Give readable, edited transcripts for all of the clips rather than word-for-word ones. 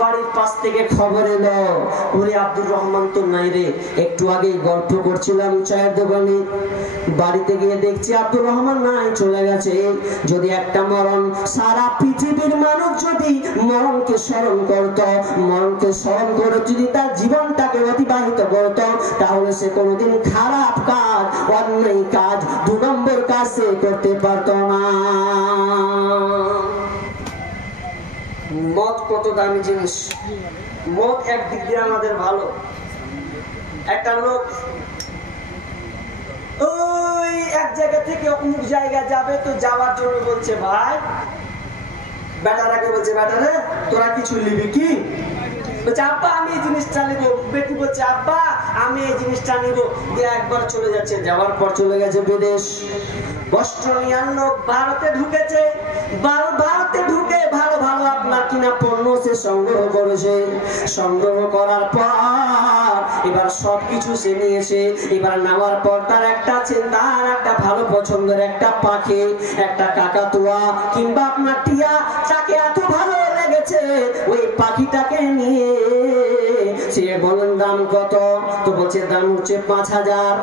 বাড়ির পাশ থেকে খবর এলো, ওরে আব্দুর রহমান তো নাই রে। একটু আগে গল্প করছিলাম চায়ের দোকানে, বাড়িতে গিয়ে দেখছি আব্দুর রহমান নাই, চলে গেছে। যদি একটা মরণ, সারা পৃথিবীর মানুষ যদি মরণকে স্মরণ করত, মরণকে স্মরণ করে যদি তার জীবনটাকে অতিবাহিত করত, তাহলে সে কোনোদিন খারাপ কাজ, অন্যায় কাজ, 2 নম্বর কাজ সে করতে পারত না। মদ কত দামি জিনিস। মদ একদিক দিয়ে আমাদের ভালো। একটা লোক ওই এক জায়গা থেকে অমুক জায়গা যাবে, তো যাওয়ার জন্য বলছে ভাই, বেটারাকে বলছে বেটারে তোরা কিছু নিবি কি? বলছে আব্বা আমি এই জিনিসটা নিব। বেটি বলছে আব্বা আমি এই জিনিসটা নিব। দিয়ে একবার চলে যাচ্ছে, যাওয়ার পর চলে গেছে বিদেশ। অস্ট্রেলিয়ান লোক ভারতে ঢুকেছে, ভারতে ঢুকে ভালো ভালো আপনার কিনা পণ্য সে সংগ্রহ করেছে। সংগ্রহ করার পর এবার সবকিছু সে নিয়েছে। এবার নেওয়ার পর তার একটা ভালো পছন্দের একটা পাখি, একটা কাকাতুয়া কিংবা আপনার টিয়া, তাকে এত ভালো লেগেছে, ওই পাখিটাকে নিয়ে সে বলেন দাম কত? তো বলছে দাম হচ্ছে 5000।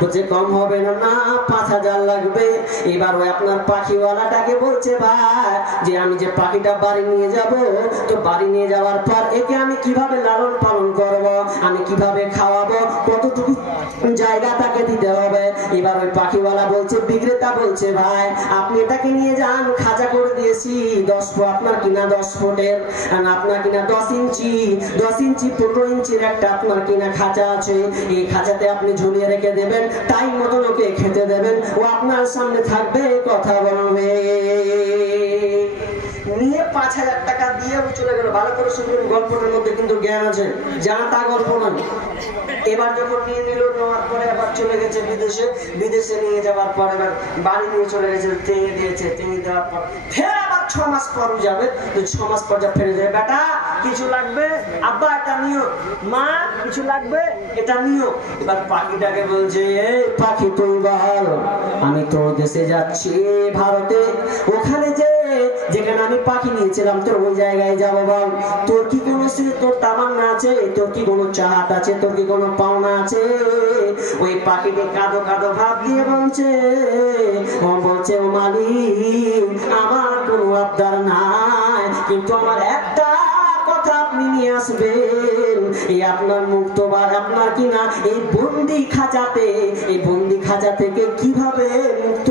বলছে কম হবে না? না 5000 লাগবে। এবার ওই আপনার পাখিওয়ালাটাকে বলছে ভাই যে আমি যে পাখিটা বাড়ি নিয়ে যাব, তো বাড়ি নিয়ে যাওয়ার পর একে আমি কিভাবে লালন পালন করব, আমি কিভাবে খাওয়াবো, কতটুকু জায়গা তাকে দিতে হবে। এবার ওই পাখিওয়ালা বলছে, বিক্রেতা বলছে ভাই আপনি এটাকে নিয়ে যান, খাঁচা করে দিয়েছি 10 ফুট, আপনার কিনা 10 ফুটের, আর আপনার কিনা 10 ইঞ্চি 15 ইঞ্চির একটা আপনার কিনা খাঁচা আছে। এই খাঁচাতে আপনি ঝুলিয়ে রেখে দেবেন, টাইম মতো ওকে খেতে দেবেন, ও আপনার সামনে থাকবে, কথা বলবে। নিয়ে 5000 টাকা দিয়ে চলে গেল। ভালো করে শুনবেন, গল্পটার মধ্যে কিন্তু জ্ঞান আছে, জানা তা গল্প নয়। এবার যখন নিয়ে নিল, নেওয়ার পরে আবার চলে গেছে বিদেশে। বিদেশে নিয়ে যাওয়ার পর এবার বাড়ি নিয়ে চলে গেছে, টেঙে দিয়েছে। টেঙে দেওয়ার পর ফের আবার 6 মাস পর যাবে। 6 মাস পর যা ফেরে যাবে, বেটা কিছু লাগবে? আব্বা এটা নিও। মা কিছু লাগবে? এটা নিও। এবার পাখিটাকে বলছে, এই পাখি তুই বল, আমি তোর দেশে যাচ্ছি ভারতে, ওখানে যেখানে আমি পাখি নিয়েছিলাম তোর ওই জায়গায় যাবো, বল তোর কি কোনো তোর তামান্না আছে, তোর কি কোনো চাহাত আছে, তোর কি কোনো পাওনা আছে? ওই পাখিটি কাঁদো কাঁদো ভাব দিয়ে বলছে, ও মালিক আমার কোনো আবদার নাই, কিন্তু আমার একটা কথা আপনি নিয়ে আসবেন। এই আপনার মুক্তবার আপনার কিনা এই বন্দি খাঁচা থেকে কিভাবে মুক্ত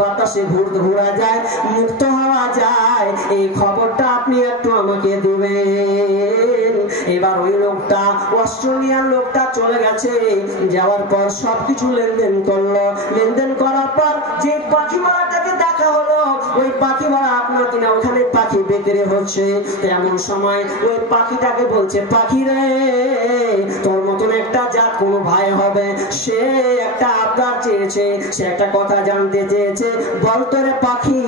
বাতাসে ঘোরা যায়, মুক্ত হওয়া যায়, এই খবরটা আপনি একটু আমাকে দিবেন। এবার ওই লোকটা, অস্ট্রেলিয়ান লোকটা চলে গেছে। যাওয়ার পর সবকিছু লেনদেন করলো। লেনদেন করার পর যে পাখিওয়ালাটাকে দেখা হলো, ওই পাখিওয়ালা আপনার কিনা ওখানে পাখি বিক্রি হচ্ছে। এমন সময় ওই পাখিটাকে বলছে, পাখি রে তোর মতন একটা জাত কোনো ভাই হবে, সে একটা আবদার চেয়েছে, সে একটা কথা জানতে চেয়েছে, বলতো রে পাখি,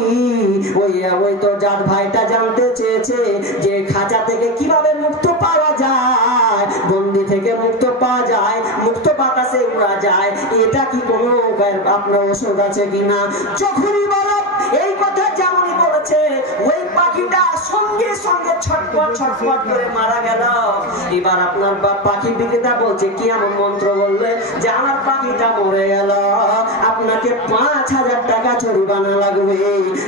ওই তো জাত ভাইটা জানতে চেয়েছে যে খাঁচা থেকে কিভাবে মুক্ত পাওয়া যায়, বন্দি থেকে মুক্ত পাওয়া যায়, মুক্ত বাতাসে উড়া যায়, এটা কি কোনো আপনার ওষুধ আছে কিনা? যখনই বলো এই কথা যেমনই বলেছে, ওই পাখিটা সঙ্গে সঙ্গে ছটপট করে মারা গেল। এবার আপনার পাখি বিক্রেতা বলছে, কি এমন মন্ত্র বললে যে আমার পাখিটা মরে গেল, আপনাকে 5000 টাকা জরিমানা লাগবে।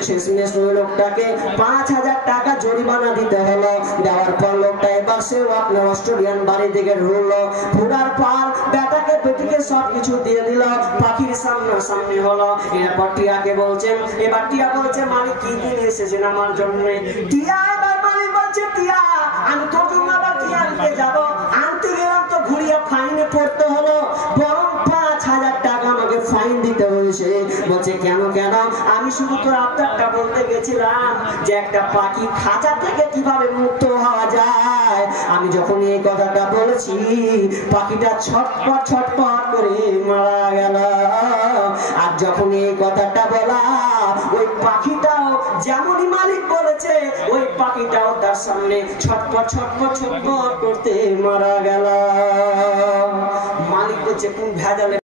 শেষমেশ ওই লোকটাকে 5000 টাকা জরিমানা দিতে হলো। দেওয়ার পর লোকটা এবার সেও আপনার অস্ট্রেলিয়ান বাড়ি থেকে ঢুকলো। ঘুরার পর বেটিকে সবকিছু দিয়ে দিল, পাখির সামনে হলো। এরপর টিয়াকে বলছেন, এবার টিয়া বলছে মালিক কি দিয়ে এসেছেন আমার জন্য? টিয়া এবার মালিক বলছে, টিয়া আমি তোর জন্য আবার কি আনতে যাবো? আনতে গেলাম তো ঘুরিয়ে ফাইনে পড়তে হলো, বরং 5000 টাকা আমাকে ফাইন দিতে হয়েছে। বলছে কেন? আমি শুধু তোর আবদারটা বলতে গেছিলাম যে একটা পাখি খাঁচা থেকে কিভাবে মুক্ত হওয়া যায়। আমি যখন এই কথাটা বলেছি, পাখিটা ছটপট করে মারা গেল। আর যখন এই কথাটা বলা, ওই পাখিটাও যেমনই মালিক বলেছে, ওই পাখিটাও তার সামনে ছটপট করতে মারা গেল। মালিক বলছে কোন ভেজালে